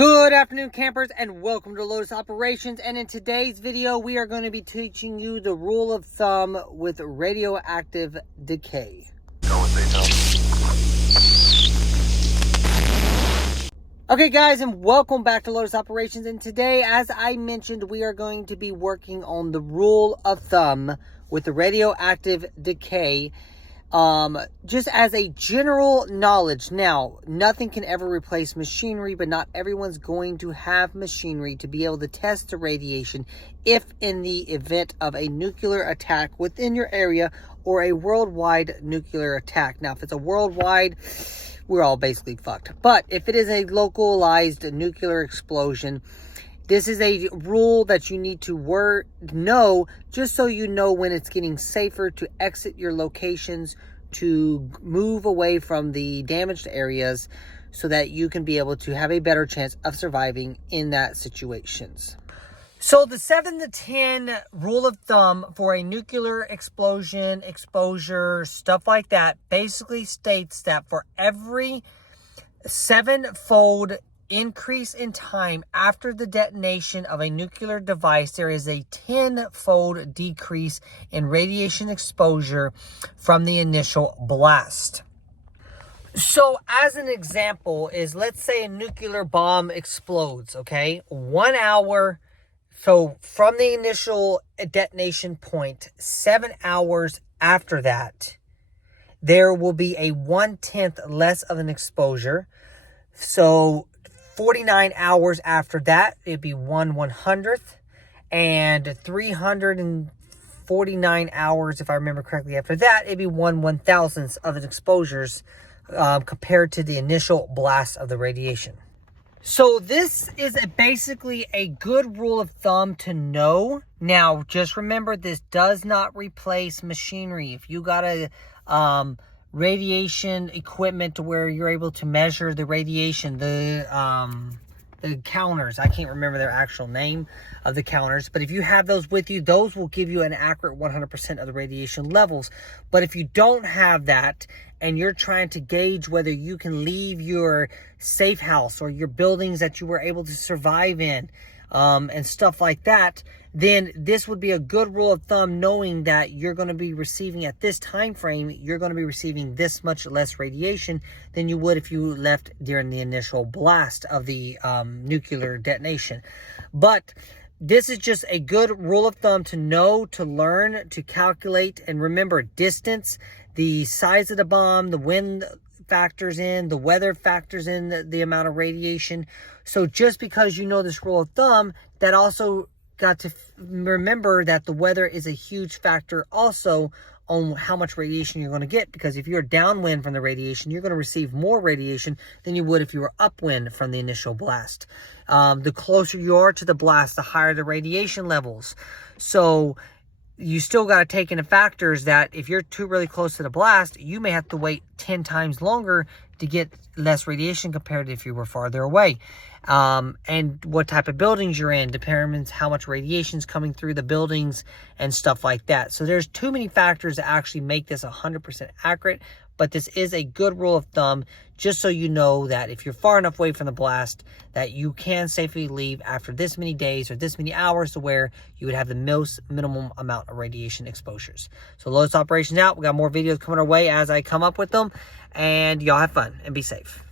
Good afternoon, campers, and welcome to Lotus Operations. And in today's video, we are going to be teaching you the rule of thumb with radioactive decay. Okay, guys, and welcome back to Lotus Operations. And today, as I mentioned, we are going to be working on the rule of thumb with the radioactive decay. Just as a general knowledge. Now, nothing can ever replace machinery, but not everyone's going to have machinery to be able to test the radiation if in the event of a nuclear attack within your area or a worldwide nuclear attack. Now, if it's a worldwide, we're all basically fucked. But if it is a localized nuclear explosion, this is a rule that you need to know, just so you know when it's getting safer to exit your locations, to move away from the damaged areas, so that you can be able to have a better chance of surviving in that situations. So the 7 to 10 rule of thumb for a nuclear explosion, exposure, stuff like that, basically states that for every 7-fold increase in time after the detonation of a nuclear device, there is a 10-fold decrease in radiation exposure from the initial blast. So as an example is, let's say a nuclear bomb explodes, okay? 1 hour, so from the initial detonation point, 7 hours after that, there will be a 1/10 less of an exposure. So 49 hours after that, it'd be 1/100th, and 349 hours, if I remember correctly, after that, it'd be 1/1000th of the exposures compared to the initial blast of the radiation. So this is basically a good rule of thumb to know. Now, just remember, this does not replace machinery. If you got a radiation equipment to where you're able to measure the radiation, the counters, I can't remember their actual name of the counters, but if you have those with you, those will give you an accurate 100% of the radiation levels. But if you don't have that and you're trying to gauge whether you can leave your safe house or your buildings that you were able to survive in, and stuff like that, then this would be a good rule of thumb, knowing that you're going to be receiving at this time frame, you're going to be receiving this much less radiation than you would if you left during the initial blast of the nuclear detonation. But this is just a good rule of thumb to know, to learn, to calculate, and remember distance, the size of the bomb, the wind factors in, the weather factors in the amount of radiation. So just because you know this rule of thumb, that also got to remember that the weather is a huge factor also on how much radiation you're going to get, because if you're downwind from the radiation, you're going to receive more radiation than you would if you were upwind from the initial blast. The closer you are to the blast, the higher the radiation levels. So you still got to take into factors that if you're too really close to the blast, you may have to wait 10 times longer to get less radiation compared to if you were farther away. And what type of buildings you're in determines how much radiation is coming through the buildings and stuff like that. So there's too many factors that actually make this 100% accurate. But this is a good rule of thumb, just so you know that if you're far enough away from the blast, that you can safely leave after this many days or this many hours to where you would have the most minimum amount of radiation exposures. So Lotus Operations out. We got more videos coming our way as I come up with them. And y'all have fun and be safe.